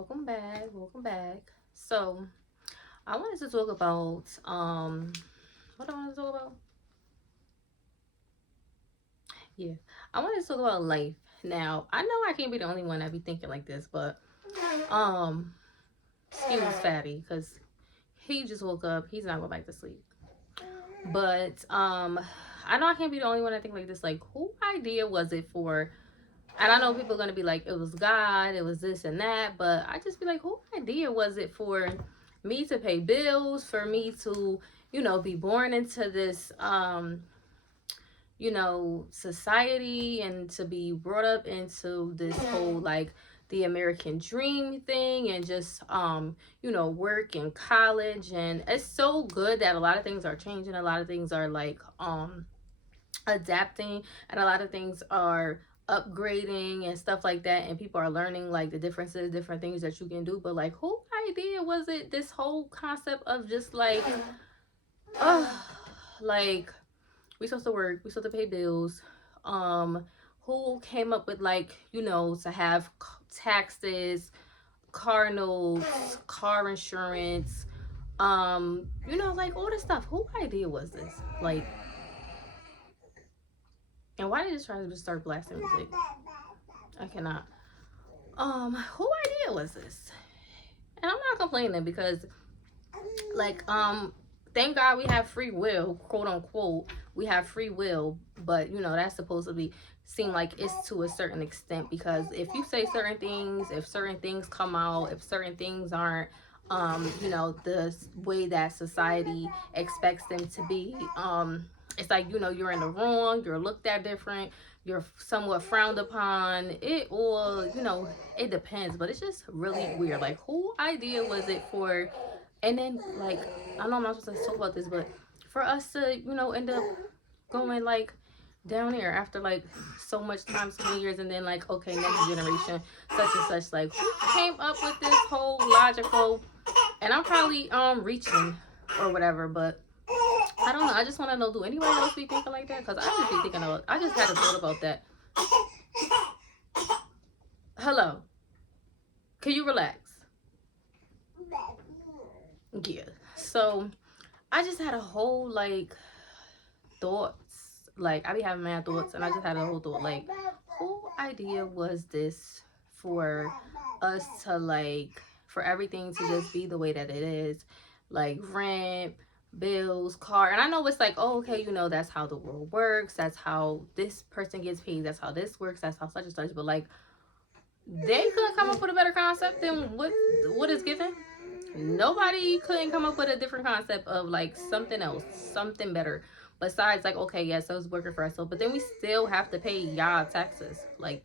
welcome back. So I wanted to talk about what I want to talk about. Yeah, I wanted to talk about life. Now I know I can't be the only one that be thinking like this, but um, excuse Fatty because he just woke up. He's not going back to sleep. But I know I can't be the only one that think like this. Like, who idea was it for? And I know people are gonna be like, it was God, it was this and that, but I just be like, who idea was it for me to pay bills, for me to, be born into this society and to be brought up into this whole like the American dream thing and just work in college. And it's so good that a lot of things are changing, a lot of things are like adapting, and a lot of things are upgrading and stuff like that, and people are learning like the differences, different things that you can do. But like, who idea was it, this whole concept of just like like we supposed to work, we supposed to pay bills. Who came up with like, to have taxes, car notes, car insurance, like all this stuff? Who idea was this? Like, and why did it try to just start blasting music? I cannot. Who idea was this? And I'm not complaining because like thank God we have free will, quote unquote. We have free will, but that's supposed to be seem like it's to a certain extent, because if you say certain things, if certain things come out, if certain things aren't the way that society expects them to be, it's like, you're in the wrong, you're looked at different, you're somewhat frowned upon it, or it depends, but it's just really weird. Like, who idea was it for? And then like, I know I'm not supposed to talk about this, but for us to end up going like down here after like so much time, so many years, and then like, okay, next generation, such and such. Like, who came up with this whole logical? And I'm probably reaching or whatever, but I don't know. I just want to know, do anybody else be thinking like that? Because I just be thinking about, I just had a thought about that. Hello, can you relax? Yeah. So I just had a whole like thoughts. Like, I be having mad thoughts, and I just had a whole thought. Like, who idea was this for us to like, for everything to just be the way that it is? Like, rent, bills, car. And I know it's like, oh, okay, that's how the world works. That's how this person gets paid. That's how this works. That's how such and such. But like, they couldn't come up with a better concept than what is given. Nobody couldn't come up with a different concept of like something else, something better. Besides, like, okay, yes, I was working for ourselves, but then we still have to pay y'all taxes. Like,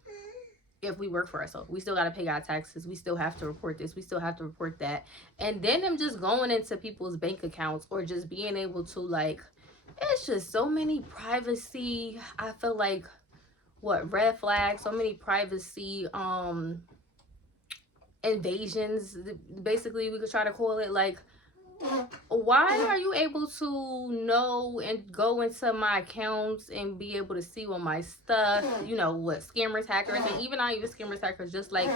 if we work for ourselves, we still got to pay y'all taxes. We still have to report this. We still have to report that. And then them just going into people's bank accounts, or just being able to like, it's just so many privacy. I feel like, what, red flags, so many privacy invasions, basically, we could try to call it. Like, why are you able to know and go into my accounts and be able to see all my stuff? What, scammers, hackers, and even not even scammers, hackers, just like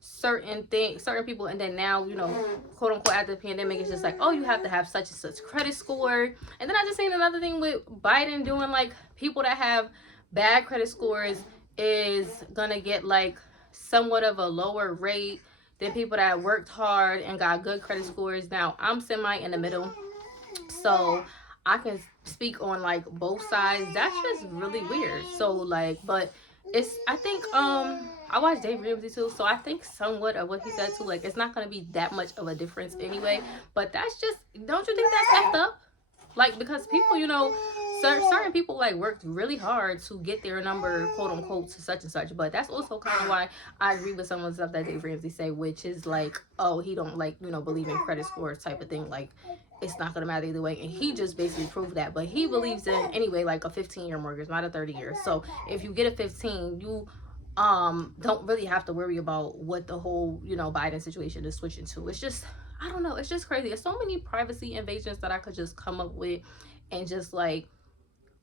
certain things, certain people. And then now, quote unquote, after the pandemic, it's just like, oh, you have to have such and such credit score. And then I just seen another thing with Biden doing, like, people that have bad credit scores is gonna get like somewhat of a lower rate than people that worked hard and got good credit scores. Now, I'm semi in the middle, so I can speak on like both sides. That's just really weird. So like, but it's, I think I watched Dave Ramsey too, so I think somewhat of what he said too, like, it's not gonna be that much of a difference anyway. But that's just, don't you think that's effed up? Like, because people, certain people like worked really hard to get their number, quote unquote, to such and such. But that's also kind of why I agree with some of the stuff that Dave Ramsey say, which is like, oh, he don't like, believe in credit scores type of thing. Like, it's not gonna matter either way. And he just basically proved that. But he believes in, anyway, like a 15-year mortgage, not a 30-year. So if you get a 15, you don't really have to worry about what the whole, Biden situation is switching to. It's just, I don't know, it's just crazy. There's so many privacy invasions that I could just come up with, and just like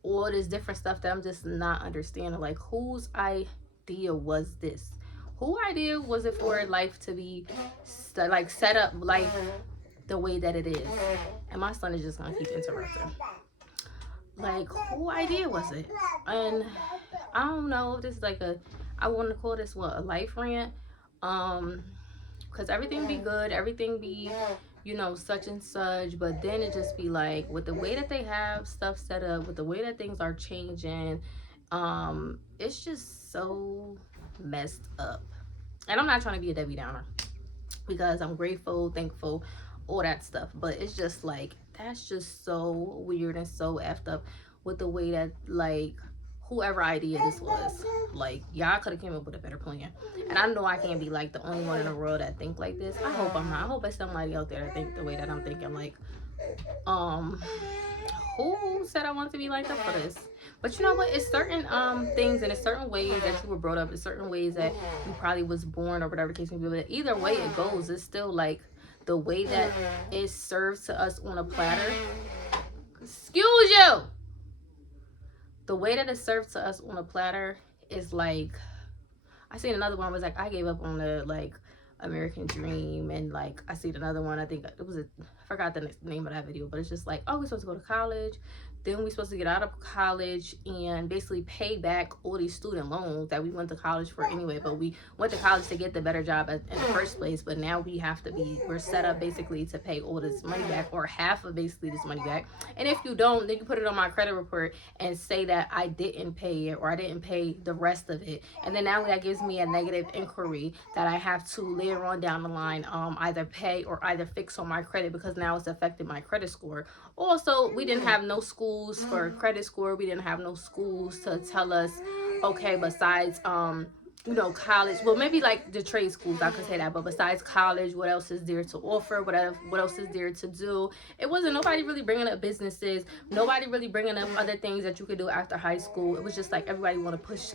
all this different stuff that I'm just not understanding. Like, whose idea was this? who idea was it for life to be like set up like the way that it is? And my son is just gonna keep interrupting. Like, who idea was it? And I don't know if this is like I want to call this what, a life rant. Because everything be good, everything be, you know, such and such, but then it just be like, with the way that they have stuff set up, with the way that things are changing, it's just so messed up. And I'm not trying to be a Debbie Downer, because I'm grateful, thankful, all that stuff, but it's just like, that's just so weird and so effed up with the way that, like, whoever idea this was, like, y'all could have came up with a better plan. And I know I can't be like the only one in the world that think like this. I hope I'm not. I hope there's somebody out there that think the way that I'm thinking. Like, who said I want to be like that for this? But you know what? It's certain things and it's certain ways that you were brought up. It's certain ways that you probably was born or whatever the case may be. But either way it goes, it's still like the way that it's served to us on a platter. Excuse you. The way that it's served to us on a platter is like, I seen another one was like, I gave up on the like American dream, and like I seen another one, I think it was I forgot the name of that video, but it's just like, oh, we're supposed to go to college, then we're supposed to get out of college and basically pay back all these student loans that we went to college for anyway, but we went to college to get the better job in the first place, but now we're set up basically to pay all this money back, or half of basically this money back. And if you don't, then you put it on my credit report and say that I didn't pay it, or I didn't pay the rest of it, and then now that gives me a negative inquiry that I have to later on down the line either pay or either fix on my credit, because now it's affected my credit score. Also, we didn't have no schools for credit score. We didn't have no schools to tell us, okay, besides you know, college, well, maybe like the trade schools, I could say that, but besides college, what else is there to offer, what else is there to do? It wasn't nobody really bringing up businesses, nobody really bringing up other things that you could do after high school. It was just like everybody want to push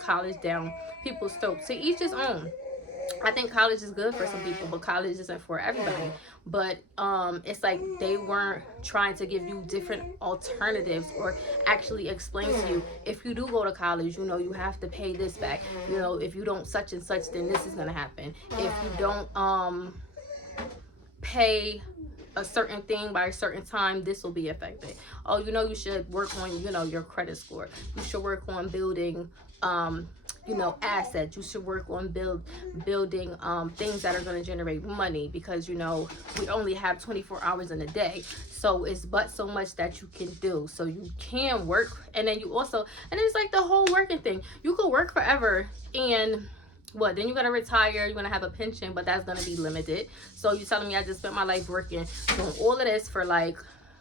college down people's throats. To each his own. I think college is good for some people, but college isn't for everybody. But it's like they weren't trying to give you different alternatives, or actually explain to you, if you do go to college, you know, you have to pay this back. You know, if you don't such and such, then this is gonna happen. If you don't pay a certain thing by a certain time, this will be affected. Oh, you know, you should work on, you know, your credit score. You should work on building you know, assets. You should work on building things that are going to generate money, because you know, we only have 24 hours in a day, so it's but so much that you can do. So you can work, and then you also, and it's like the whole working thing, you could work forever, and what, then you're gonna retire, you're gonna have a pension, but that's gonna be limited. So you telling me I just spent my life working, doing all of this for like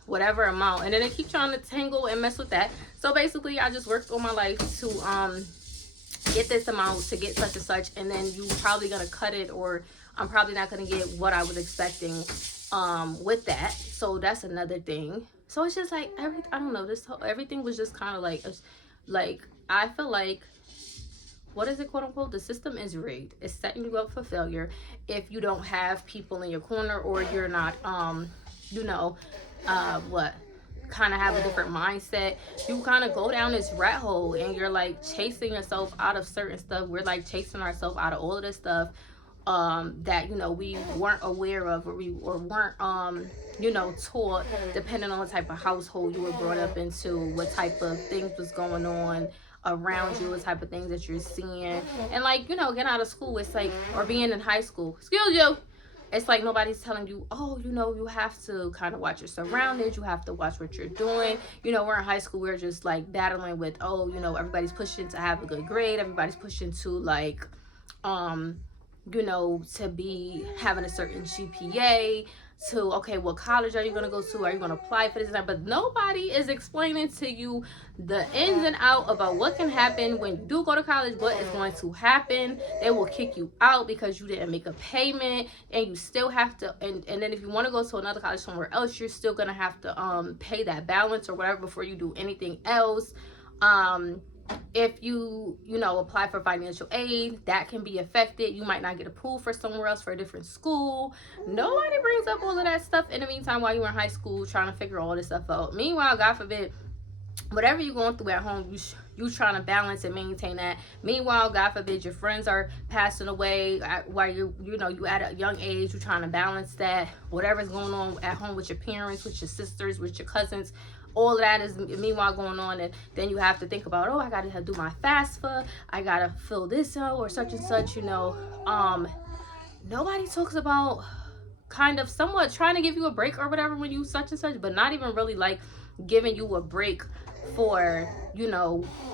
whatever amount, and then they keep trying to tangle and mess with that. So basically I just worked all my life to get this amount, to get such and such, and then you probably gonna cut it, or I'm probably not gonna get what I was expecting with that. So that's another thing. So it's just like I don't know, everything was just kind of like I feel like, what is it, quote unquote, the system is rigged. It's setting you up for failure if you don't have people in your corner, or you're not you know, kind of have a different mindset. You kind of go down this rat hole, and you're like chasing yourself out of certain stuff. We're like chasing ourselves out of all of this stuff that, you know, we weren't aware of, or weren't you know, taught, depending on what type of household you were brought up into, what type of things was going on around you, what type of things that you're seeing. And like, you know, getting out of school, it's like, or being in high school, excuse you, it's like nobody's telling you, oh, you know, you have to kind of watch your surroundings, you have to watch what you're doing. You know, we're in high school, we're just like battling with, oh, you know, everybody's pushing to have a good grade, everybody's pushing to like you know, to be having a certain GPA, to, okay, what college are you going to go to? Are you going to apply for this and that? But nobody is explaining to you the ins and out about what can happen when you do go to college, what is going to happen. They will kick you out because you didn't make a payment, and you still have to, and then if you want to go to another college somewhere else, you're still going to have to pay that balance or whatever before you do anything else. If you know, apply for financial aid, that can be affected. You might not get approved for somewhere else, for a different school. Nobody brings up all of that stuff in the meantime while you're in high school trying to figure all this stuff out. Meanwhile, God forbid, whatever you're going through at home, You trying to balance and maintain that. Meanwhile, God forbid, your friends are passing away while you at a young age. You're trying to balance that. Whatever's going on at home with your parents, with your sisters, with your cousins, all of that is meanwhile going on, and then you have to think about, oh, I gotta do my FAFSA, I gotta fill this out or such and such. Nobody talks about kind of somewhat trying to give you a break or whatever when you such and such, but not even really like giving you a break for,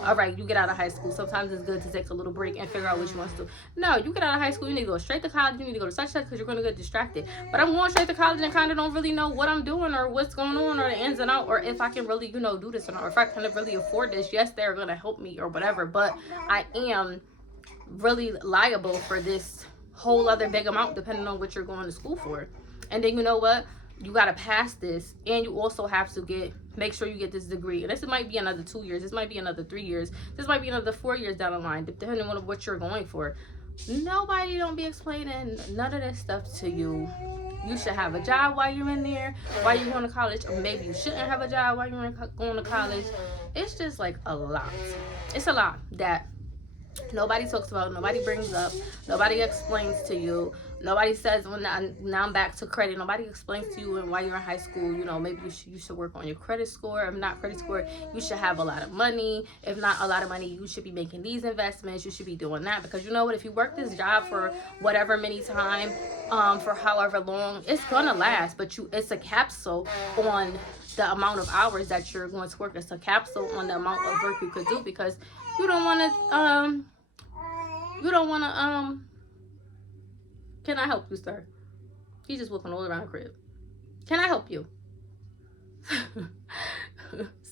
all right, you get out of high school. Sometimes it's good to take a little break and figure out what you want to do. No, you get out of high school, you need to go straight to college, you need to go to such because you're going to get distracted. But I'm going straight to college and kind of don't really know what I'm doing or what's going on or the ins and out, or if I can really, do this or not, or if I can really afford this. Yes, they're going to help me or whatever, but I am really liable for this whole other big amount depending on what you're going to school for. And then you know what? You got to pass this, and you also have to make sure you get this degree. And this might be another 2 years. This might be another 3 years. This might be another 4 years down the line, depending on what you're going for. Nobody don't be explaining none of this stuff to you. You should have a job while you're in there, while you're going to college, or maybe you shouldn't have a job while you're going to college. It's just like a lot. It's a lot that nobody talks about, nobody brings up, nobody explains to you. Nobody says, well, now I'm back to credit. Nobody explains to you, and while you're in high school, maybe you should work on your credit score. If not credit score, you should have a lot of money. If not a lot of money, you should be making these investments. You should be doing that, because you know what? If you work this job for whatever many time, for however long, it's gonna last. But it's a capsule on the amount of hours that you're going to work. It's a capsule on the amount of work you could do, because you don't want to can I help you, sir? He's just walking all around the crib. Can I help you?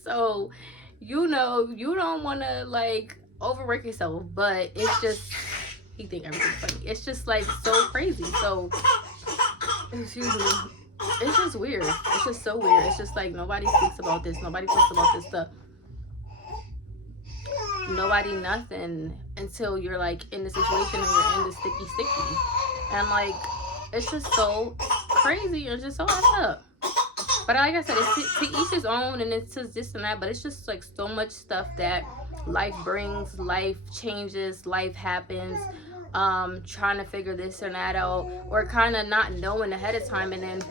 So, you don't want to like overwork yourself, but it's just, he think everything's funny. It's just like so crazy. So, excuse me. It's just weird. It's just so weird. It's just like nobody speaks about this. Nobody talks about this stuff. Nobody nothing until you're like in the situation and you're in the sticky. And like, it's just so crazy and just so messed up. But like I said, it's to each his own, and it's just this and that. But it's just like so much stuff that life brings, life changes, life happens. Trying to figure this and that out, or kind of not knowing ahead of time, and then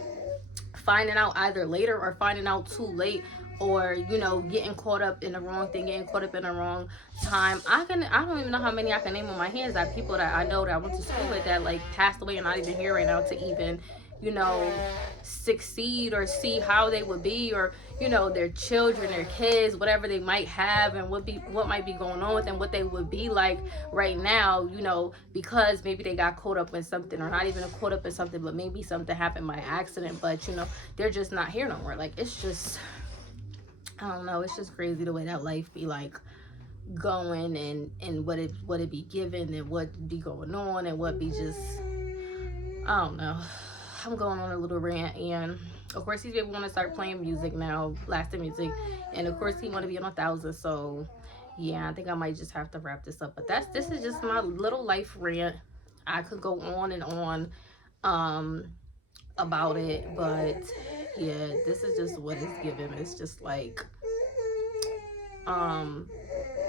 finding out either later or finding out too late, or getting caught up in the wrong thing, getting caught up in the wrong time. I don't even know how many I can name on my hands that people that I know that I went to school with that like passed away and not even here right now to even succeed or see how they would be, or their children, their kids, whatever they might have, and what might be going on with them, what they would be like right now, because maybe they got caught up in something, or not even caught up in something, but maybe something happened by accident, but they're just not here no more. Like, it's just, I don't know, it's just crazy the way that life be like going, and what it be given, and what be going on, and what be just, I don't know. I'm going on a little rant, and of course these people want to start playing music now, blasting music, and of course he want to be on 1,000. So yeah, I think I might just have to wrap this up. But this is just my little life rant. I could go on and on about it, but yeah, this is just what it's given. It's just like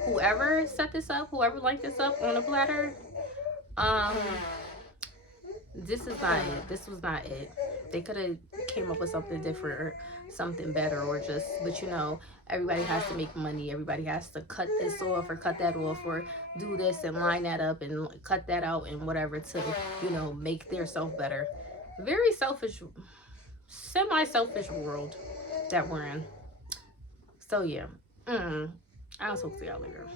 whoever set this up, whoever linked this up on a platter, this is not it. This was not it. They could have came up with something different or something better, or just, but everybody has to make money. Everybody has to cut this off or cut that off, or do this and line that up and cut that out and whatever to, make their self better. Very selfish, semi-selfish world that we're in. So yeah, I'll talk to y'all later.